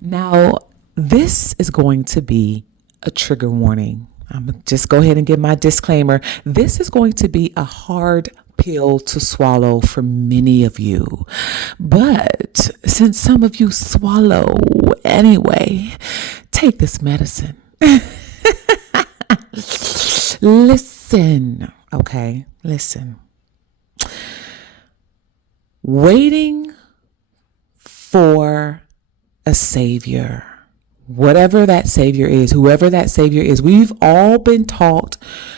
Now, this is going to be a trigger warning. I'm going to just go ahead and give my disclaimer. This is going to be a hard pill to swallow for many of you. But since some of you swallow anyway, take this medicine. Listen, okay? Listen. Waiting for a savior, whatever that savior is, whoever that savior is, we've all been taught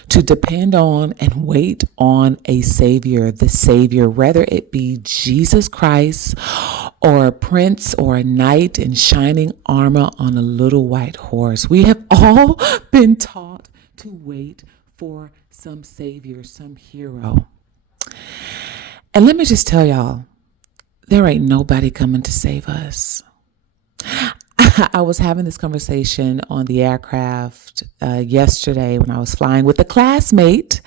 to depend on and wait on a savior, the savior, whether it be Jesus Christ or a prince or a knight in shining armor on a little white horse. We have all been taught to wait for some savior, some hero. And let me just tell y'all, there ain't nobody coming to save us. I was having this conversation on the aircraft yesterday when I was flying with a classmate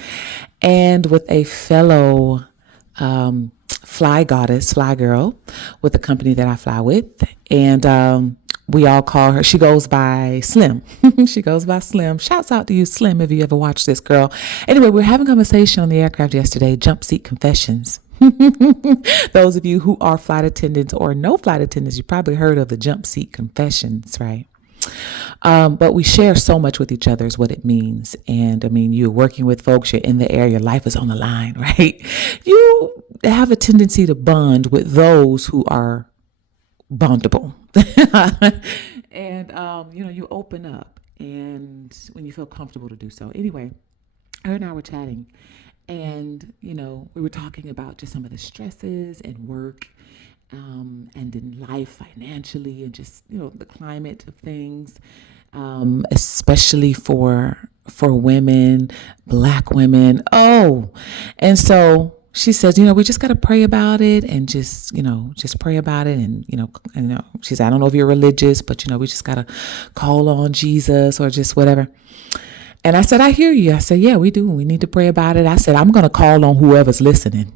and with a fellow fly girl with the company that I fly with. And we all call her, she goes by Slim. She goes by Slim. Shouts out to you, Slim, if you ever watch this, girl. Anyway, we were having a conversation on the aircraft yesterday, jump seat confessions. Those of you who are flight attendants or no flight attendants, you probably heard of the jump seat confessions, right? But we share so much with each other is what it means. And I mean, you're working with folks, you're in the air, your life is on the line, right? You have a tendency to bond with those who are bondable. And, you open up and when you feel comfortable to do so. Anyway, her and I were chatting. And, we were talking about just some of the stresses and work and in life financially and just, the climate of things, especially for women, Black women. Oh, and so she says, we just got to pray about it and just pray about it. And, she said, I don't know if you're religious, but, we just got to call on Jesus or just whatever. And I said, I hear you. I said, yeah, we do. We need to pray about it. I said, I'm going to call on whoever's listening.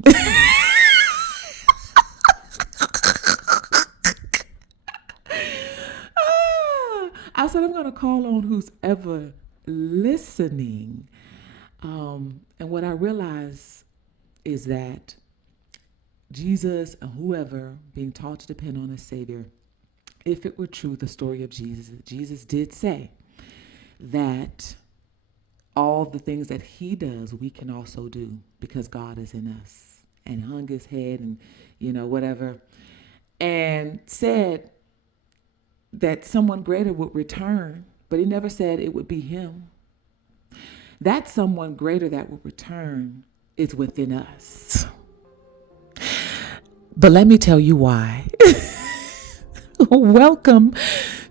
I said, I'm going to call on who's ever listening. And what I realized is that Jesus and whoever being taught to depend on a savior, if it were true, the story of Jesus did say that all the things that he does, we can also do because God is in us, and hung his head and, whatever, and said that someone greater would return, but he never said it would be him. That someone greater that will return is within us. But let me tell you why. Welcome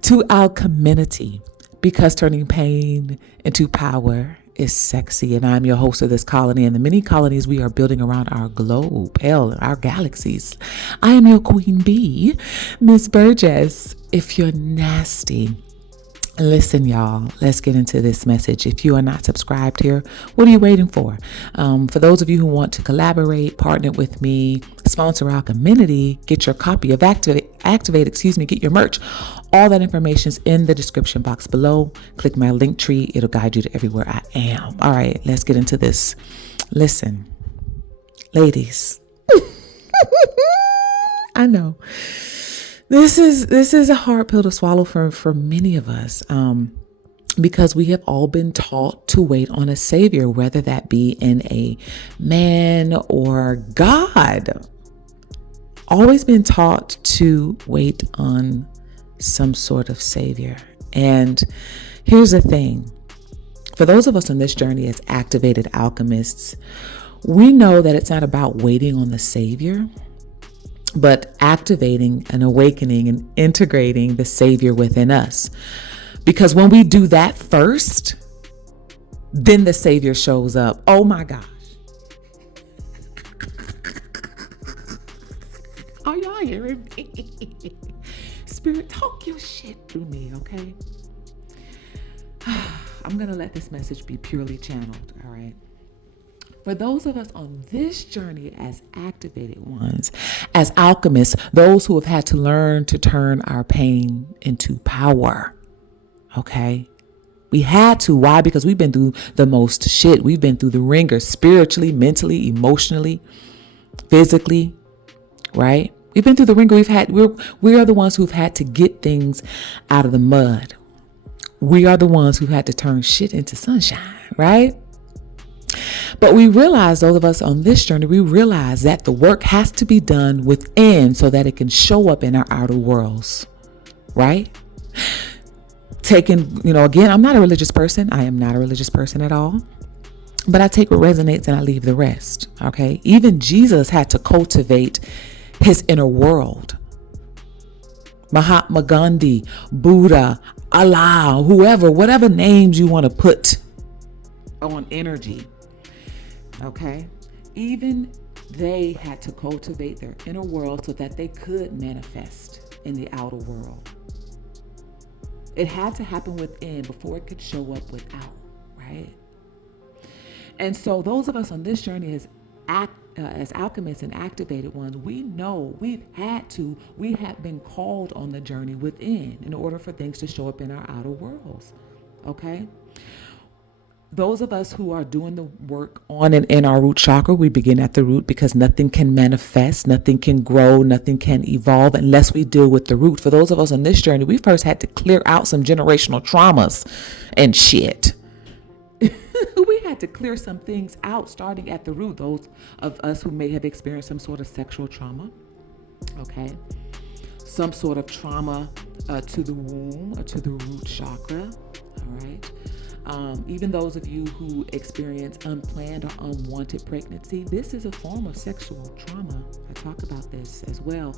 to Alcheminity, because turning pain into power is sexy. And I'm your host of this colony and the many colonies we are building around our globe, hell, our galaxies. I am your queen bee, Miss Burgess. If you're nasty, listen, y'all, let's get into this message. If you are not subscribed here, what are you waiting for? For those of you who want to collaborate, partner with me, sponsor Alcheminity, get your copy of Activate, get your merch. All that information is in the description box below. Click my link tree. It'll guide you to everywhere I am. All right, let's get into this. Listen, ladies, I know this is a hard pill to swallow for many of us, because we have all been taught to wait on a savior, whether that be in a man or God. Always been taught to wait on some sort of savior. And here's the thing. For those of us on this journey as activated alchemists, we know that it's not about waiting on the savior, but activating and awakening and integrating the savior within us. Because when we do that first, then the savior shows up. Oh my gosh. Are y'all hearing me? Spirit, talk your shit through me, okay? I'm going to let this message be purely channeled, all right? For those of us on this journey as activated ones, as alchemists, those who have had to learn to turn our pain into power. Okay? We had to. Why? Because we've been through the most shit. We've been through the ringer spiritually, mentally, emotionally, physically, right? We've been through the ringer. We are the ones who've had to get things out of the mud. We are the ones who've had to turn shit into sunshine, right? But we realize, those of us on this journey, we realize that the work has to be done within so that it can show up in our outer worlds, right? Again, I'm not a religious person. I am not a religious person at all. But I take what resonates and I leave the rest, okay? Even Jesus had to cultivate his inner world. Mahatma Gandhi, Buddha, Allah, whoever, whatever names you want to put on energy, okay? Even they had to cultivate their inner world so that they could manifest in the outer world. It had to happen within before it could show up without, right? And so those of us on this journey as alchemists and activated ones, we know we have been called on the journey within in order for things to show up in our outer worlds, okay? Those of us who are doing the work on and in our root chakra, we begin at the root because nothing can manifest, nothing can grow, nothing can evolve unless we deal with the root. For those of us on this journey, we first had to clear out some generational traumas and shit. We had to clear some things out starting at the root. Those of us who may have experienced some sort of sexual trauma, okay? Some sort of trauma to the womb or to the root chakra, all right? Even those of you who experience unplanned or unwanted pregnancy, this is a form of sexual trauma. I talk about this as well.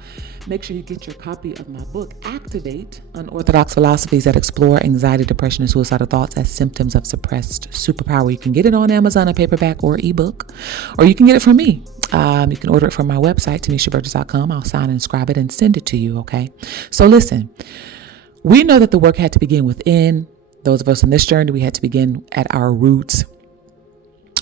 Make sure you get your copy of my book, Activate: Unorthodox Philosophies That Explore Anxiety, Depression, and Suicidal Thoughts as Symptoms of Suppressed Superpower. You can get it on Amazon, a paperback or ebook, or you can get it from me. You can order it from my website, TimmeshaBurgess.com. I'll sign and inscribe it and send it to you, okay? So listen, we know that the work had to begin within. Those of us on this journey, we had to begin at our roots,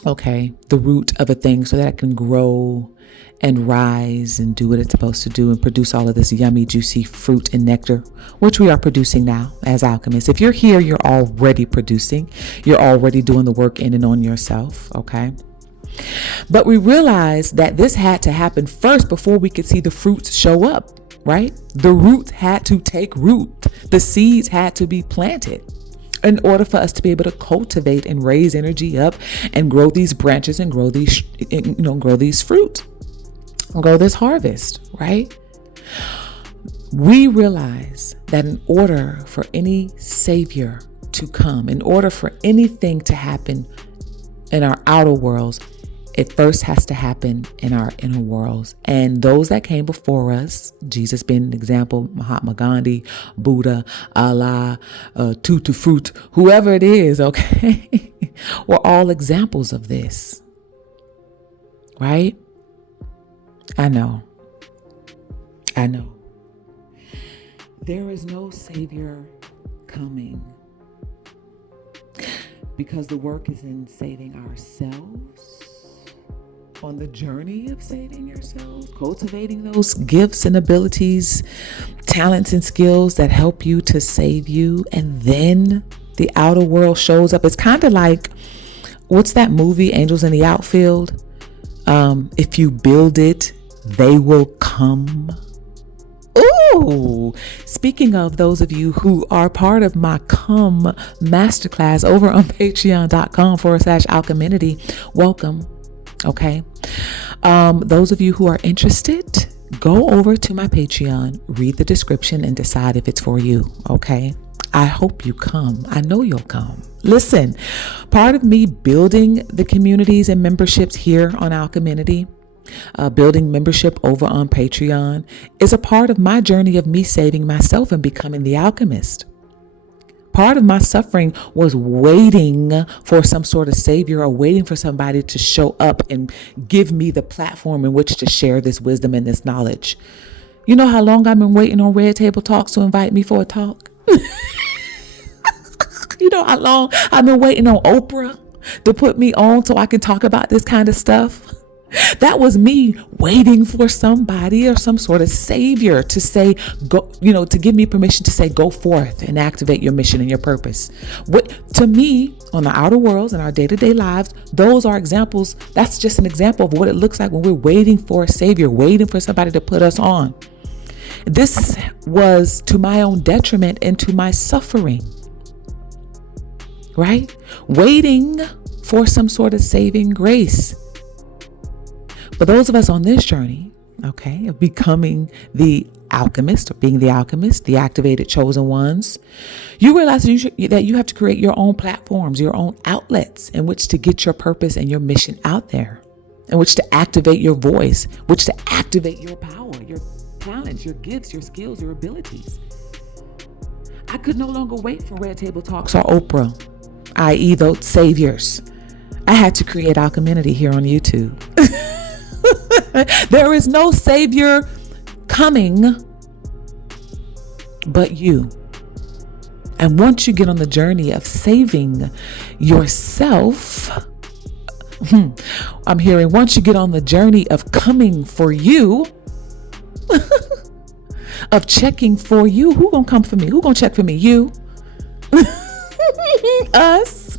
okay, the root of a thing so that it can grow and rise and do what it's supposed to do and produce all of this yummy, juicy fruit and nectar, which we are producing now as alchemists. If you're here, you're already producing. You're already doing the work in and on yourself, okay? But we realized that this had to happen first before we could see the fruits show up, right? The roots had to take root. The seeds had to be planted in order for us to be able to cultivate and raise energy up and grow these branches and grow these, grow these fruit, grow this harvest, right? We realize that in order for any savior to come, in order for anything to happen in our outer worlds, it first has to happen in our inner worlds. And those that came before us, Jesus being an example, Mahatma Gandhi, Buddha, Allah, Tutti Fruit, whoever it is, okay, were all examples of this, right? I know. There is no savior coming because the work is in saving ourselves. On the journey of saving yourselves, cultivating those gifts and abilities, talents and skills that help you to save you. And then the outer world shows up. It's kind of like, what's that movie, Angels in the Outfield? If you build it, they will come. Ooh, speaking of those of you who are part of my Come Masterclass over on patreon.com/Alcheminity, welcome. Okay. Those of you who are interested, go over to my Patreon, read the description and decide if it's for you. Okay. I hope you come. I know you'll come. Listen, part of me building the communities and memberships here on Alcheminity, building membership over on Patreon, is a part of my journey of me saving myself and becoming the alchemist. Part of my suffering was waiting for some sort of savior or waiting for somebody to show up and give me the platform in which to share this wisdom and this knowledge. You know how long I've been waiting on Red Table Talks to invite me for a talk? You know how long I've been waiting on Oprah to put me on so I can talk about this kind of stuff. That was me waiting for somebody or some sort of savior to say, go, to give me permission to say, go forth and activate your mission and your purpose. What to me on the outer worlds and our day-to-day lives, those are examples. That's just an example of what it looks like when we're waiting for a savior, waiting for somebody to put us on. This was to my own detriment and to my suffering, right? Waiting for some sort of saving grace. For those of us on this journey, okay, of becoming the alchemist, or being the alchemist, the activated chosen ones, you realize that you have to create your own platforms, your own outlets in which to get your purpose and your mission out there, in which to activate your voice, which to activate your power, your talents, your gifts, your skills, your abilities. I could no longer wait for Red Table Talks or Oprah, i.e. those saviors. I had to create Alcheminity here on YouTube. There is no savior coming but you. And once you get on the journey of saving yourself, I'm hearing once you get on the journey of coming for you, of checking for you, who gonna come for me? Who gonna check for me? You. Us.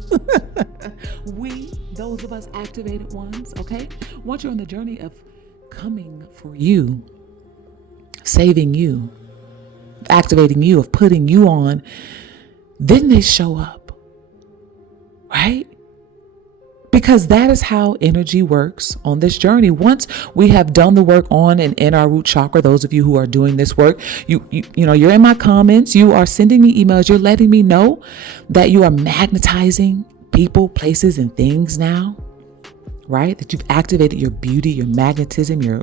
We, those of us activated ones, okay? Once you're on the journey of coming for you, saving you, activating you, of putting you on, then they show up, right? Because that is how energy works on this journey. Once we have done the work on and in our root chakra, those of you who are doing this work, you're in my comments, you are sending me emails, you're letting me know that you are magnetizing people, places, and things now, right? That you've activated your beauty, your magnetism, your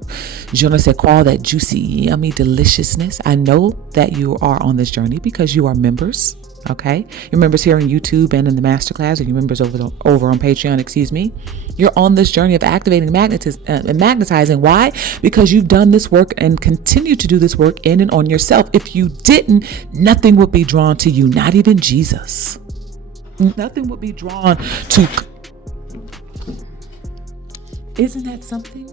je ne sais quoi, that juicy, yummy deliciousness. I know that you are on this journey because you are members, okay? Your members here on YouTube and in the masterclass, or your members over on Patreon, You're on this journey of activating and magnetizing. Why? Because you've done this work and continue to do this work in and on yourself. If you didn't, nothing would be drawn to you, not even Jesus. Nothing would be drawn to. Isn't that something?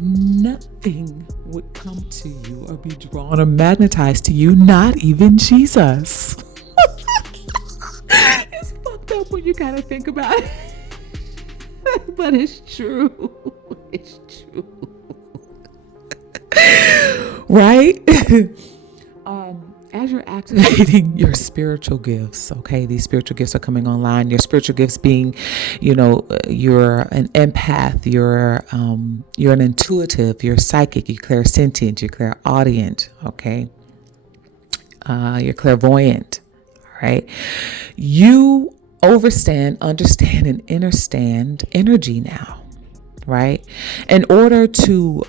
Nothing would come to you or be drawn or magnetized to you, not even Jesus. It's fucked up when you kind of think about it. But it's true. It's true. Right? As you're activating your spiritual gifts, okay, these spiritual gifts are coming online. Your spiritual gifts being, you're an empath, you're an intuitive, you're psychic, you're clairsentient, you're clairaudient, okay, you're clairvoyant, right? You understand, and understand energy now, right? In order to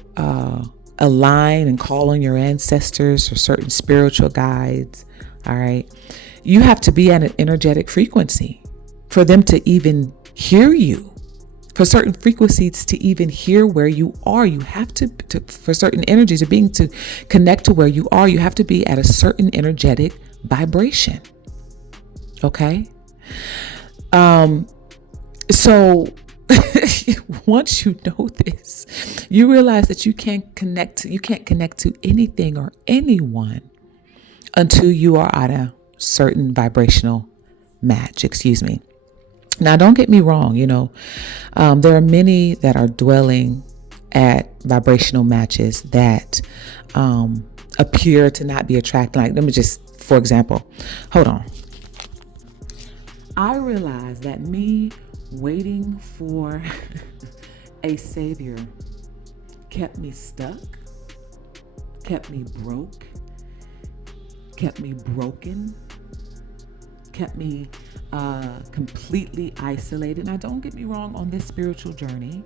align and call on your ancestors or certain spiritual guides, all right, you have to be at an energetic frequency for them to even hear you, for certain frequencies to even hear where you are. You have to for certain energies or being to connect to where you are, you have to be at a certain energetic vibration. Okay. So once you know this, you realize that you can't connect to anything or anyone until you are at a certain vibrational match. Now, don't get me wrong. There are many that are dwelling at vibrational matches that appear to not be attracting. Like, let me just, for example, hold on. I realize that me waiting for a savior kept me stuck, kept me broke, kept me broken, kept me completely isolated. Now, don't get me wrong, on this spiritual journey,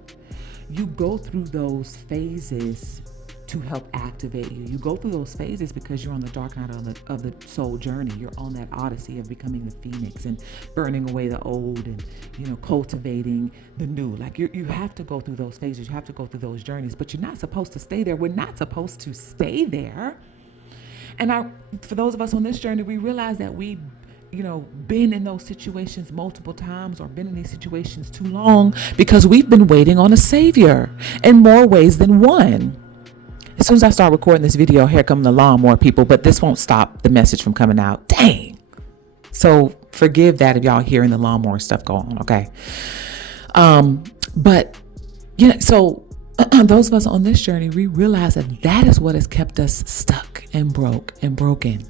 you go through those phases to help activate you. You go through those phases because you're on the dark night of the soul journey. You're on that odyssey of becoming the phoenix and burning away the old and, cultivating the new. Like you have to go through those phases. You have to go through those journeys, but you're not supposed to stay there. We're not supposed to stay there. And for those of us on this journey, we realize that we been in those situations multiple times or been in these situations too long because we've been waiting on a savior in more ways than one. As soon as I start recording this video, here come the lawnmower people, but this won't stop the message from coming out. Dang. So forgive that if y'all hearing the lawnmower stuff go on. Okay. But so those of us on this journey, we realize that is what has kept us stuck and broken,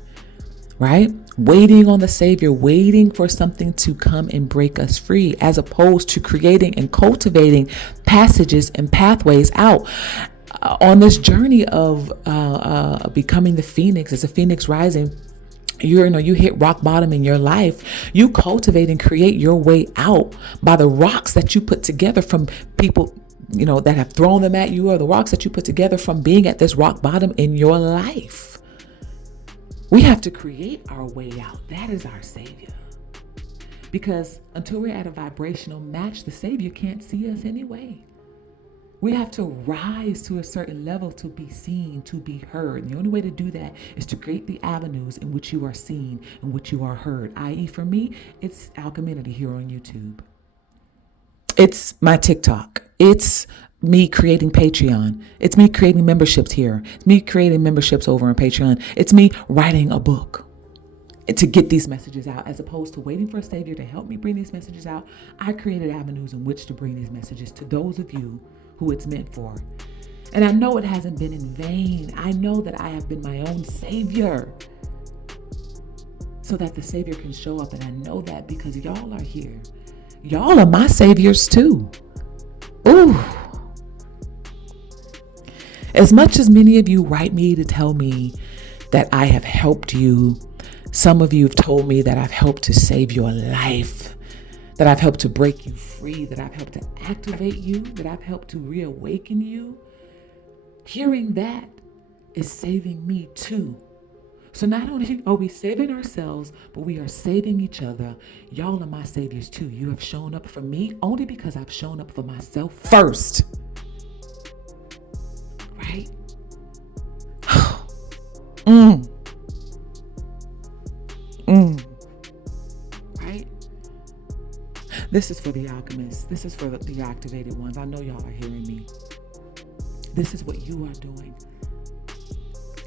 right? Waiting on the savior, waiting for something to come and break us free, as opposed to creating and cultivating passages and pathways out. On this journey of becoming the phoenix, as a phoenix rising, you hit rock bottom in your life. You cultivate and create your way out by the rocks that you put together from people, that have thrown them at you, or the rocks that you put together from being at this rock bottom in your life. We have to create our way out. That is our savior. Because until we're at a vibrational match, the savior can't see us anyway. We have to rise to a certain level to be seen, to be heard. And the only way to do that is to create the avenues in which you are seen and which you are heard. I.e., for me, it's Alcheminity here on YouTube. It's my TikTok. It's me creating Patreon. It's me creating memberships here. It's me creating memberships over on Patreon. It's me writing a book to get these messages out, as opposed to waiting for a savior to help me bring these messages out. I created avenues in which to bring these messages to those of you who it's meant for. And I know it hasn't been in vain. I know that I have been my own savior so that the savior can show up. And I know that because y'all are here. Y'all are my saviors too. Ooh. As much as many of you write me to tell me that I have helped you, some of you have told me that I've helped to save your life, that I've helped to break you free, that I've helped to activate you, that I've helped to reawaken you. Hearing that is saving me too. So not only are we saving ourselves, but we are saving each other. Y'all are my saviors too. You have shown up for me only because I've shown up for myself first. Right? Right? This is for the alchemists. This is for the activated ones. I know y'all are hearing me. This is what you are doing.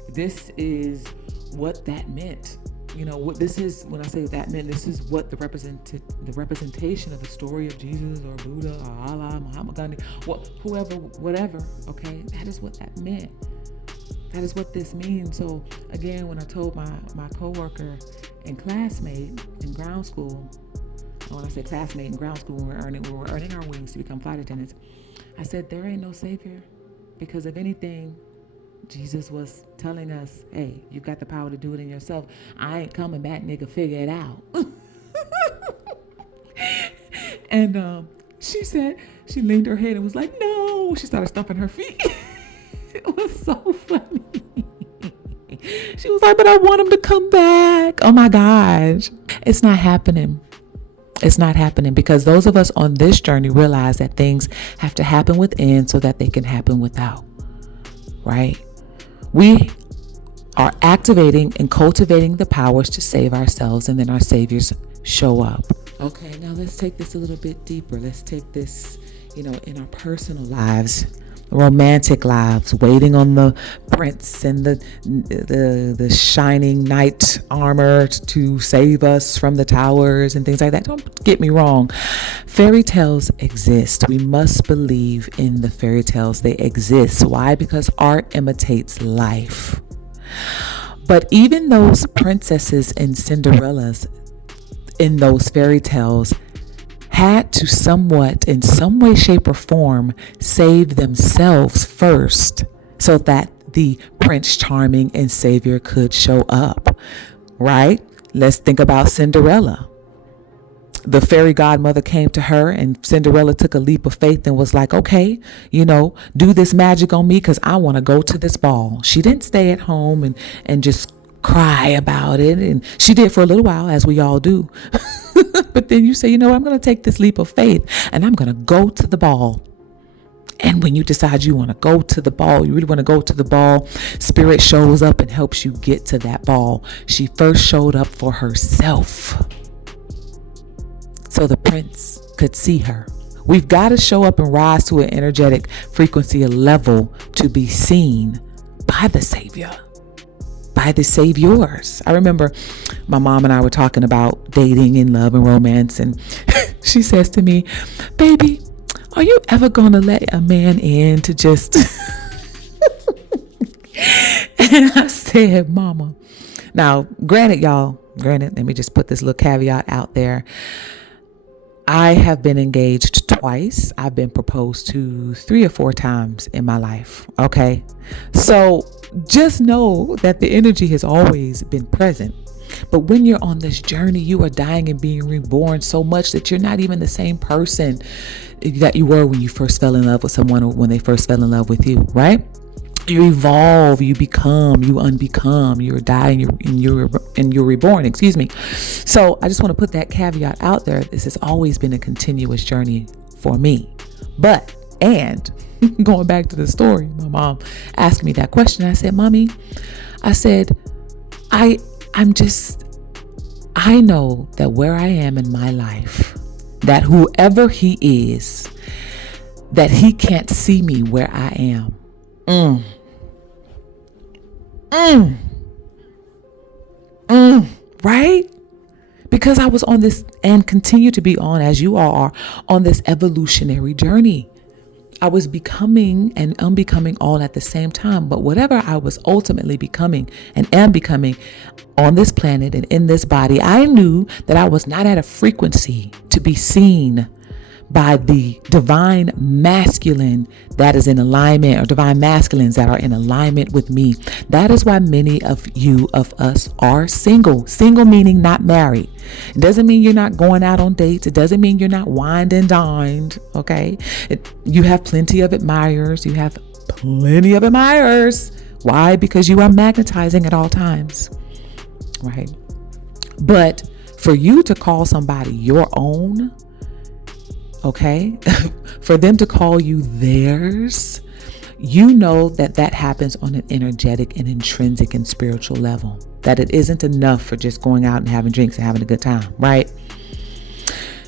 This is what that meant. What this is, when I say that meant, this is what the representation of the story of Jesus or Buddha or Allah, Muhammad Gandhi, whoever, whatever, okay? That is what that meant. That is what this means. So again, when I told my coworker and classmate in ground school, and when I say classmate in ground school, we were earning our wings to become flight attendants, I said, there ain't no savior, because if anything, Jesus was telling us, hey, you got the power to do it in yourself. I ain't coming back, nigga, figure it out. And she said, she leaned her head and was like, no. She started stomping her feet. It was so funny. She was like, but I want him to come back. Oh my gosh. It's not happening. It's not happening, because those of us on this journey realize that things have to happen within so that they can happen without. Right? We are activating and cultivating the powers to save ourselves, and then our saviors show up. Okay, now let's take this a little bit deeper. Let's take this, in our personal lives, romantic lives, waiting on the prince and the shining knight armor to save us from the towers and things like that. Don't get me wrong. Fairy tales exist. We must believe in the fairy tales. They exist. Why? Because art imitates life. But even those princesses and Cinderellas in those fairy tales had to somewhat, in some way, shape, or form, save themselves first so that the Prince Charming and Savior could show up, right? Let's think about Cinderella. The fairy godmother came to her, and Cinderella took a leap of faith and was like, okay, do this magic on me because I want to go to this ball. She didn't stay at home and just cry about it. And she did for a little while, as we all do. But then you say, I'm going to take this leap of faith and I'm going to go to the ball. And when you decide you want to go to the ball, you really want to go to the ball, Spirit shows up and helps you get to that ball. She first showed up for herself so the prince could see her. We've got to show up and rise to an energetic frequency, a level to be seen by the Savior, by the Saviors. I remember my mom and I were talking about dating and love and romance, and she says to me, baby, are you ever going to let a man in to just... And I said, Mama. Now, granted, let me just put this little caveat out there. I have been engaged twice. I've been proposed to 3 or 4 times in my life. Okay. So just know that the energy has always been present. But when you're on this journey, you are dying and being reborn so much that you're not even the same person that you were when you first fell in love with someone or when they first fell in love with you, right? You evolve, you become, you unbecome, you're dying, you're reborn, excuse me. So I just want to put that caveat out there. This has always been a continuous journey for me. But, and going back to the story, my mom asked me that question. I said, Mommy, I said, I know that where I am in my life, that whoever he is, that he can't see me where I am. Right? Because I was on this and continue to be on, as you all are, on this evolutionary journey. I was becoming and unbecoming all at the same time. But whatever I was ultimately becoming and am becoming on this planet and in this body, I knew that I was not at a frequency to be seen by the divine masculine that is in alignment, or divine masculines that are in alignment with me. That is why many of us are single. Single meaning not married. It doesn't mean you're not going out on dates. It doesn't mean you're not wined and dined. Okay. You have plenty of admirers. Why? Because you are magnetizing at all times. Right. But for you to call somebody your own, okay, for them to call you theirs, you know that happens on an energetic and intrinsic and spiritual level, that it isn't enough for just going out and having drinks and having a good time, right?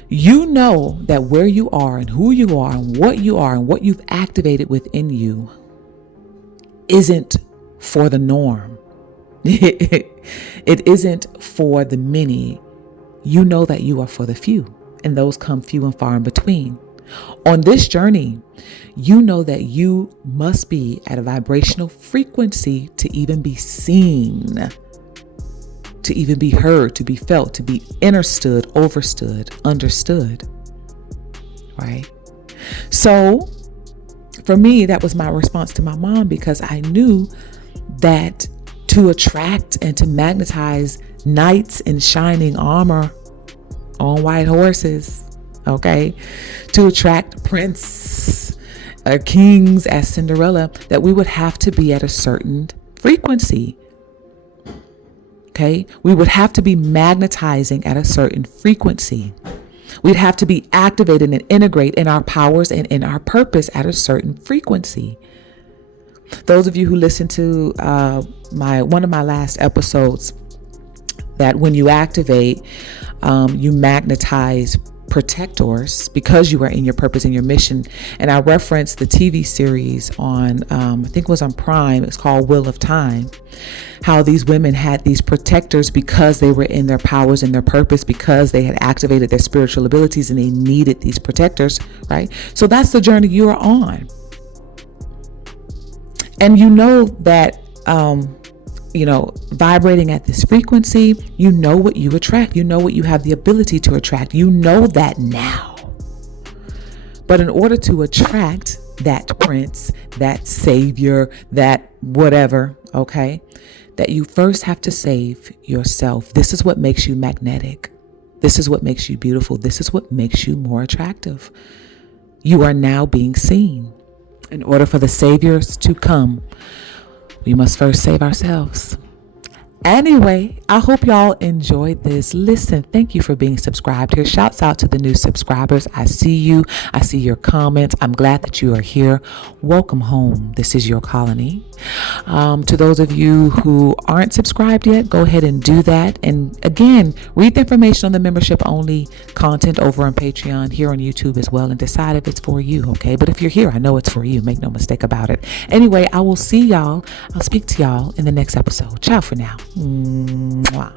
You know that where you are and who you are and what you've activated within you isn't for the norm. It isn't for the many. You know that you are for the few. And those come few and far in between. On this journey, you know that you must be at a vibrational frequency to even be seen, to even be heard, to be felt, to be understood, understood. Right? So for me, that was my response to my mom, because I knew that to attract and to magnetize knights in shining armor on white horses, okay, to attract prince or kings as Cinderella, that we would have to be at a certain frequency. Okay, we would have to be magnetizing at a certain frequency. We'd have to be activated and integrate in our powers and in our purpose at a certain frequency. Those of you who listen to one of my last episodes, that when you activate, you magnetize protectors because you are in your purpose and your mission. And I referenced the TV series on, I think it was on Prime. It's called Wheel of Time. How these women had these protectors because they were in their powers and their purpose, because they had activated their spiritual abilities and they needed these protectors, right? So that's the journey you are on. And you know that, vibrating at this frequency, you know what you attract. You know what you have the ability to attract. You know that now. But in order to attract that prince, that savior, that whatever, okay, that you first have to save yourself. This is what makes you magnetic. This is what makes you beautiful. This is what makes you more attractive. You are now being seen. In order for the saviors to come, we must first save ourselves. Anyway, I hope y'all enjoyed this. Listen, thank you for being subscribed here. Shouts out to the new subscribers. I see you. I see your comments. I'm glad that you are here. Welcome home. This is your colony. To those of you who aren't subscribed yet, go ahead and do that. And again, read the information on the membership only content over on Patreon, here on YouTube as well, and decide if it's for you. Okay. But if you're here, I know it's for you. Make no mistake about it. Anyway, I will see y'all. I'll speak to y'all in the next episode. Ciao for now. Mwah.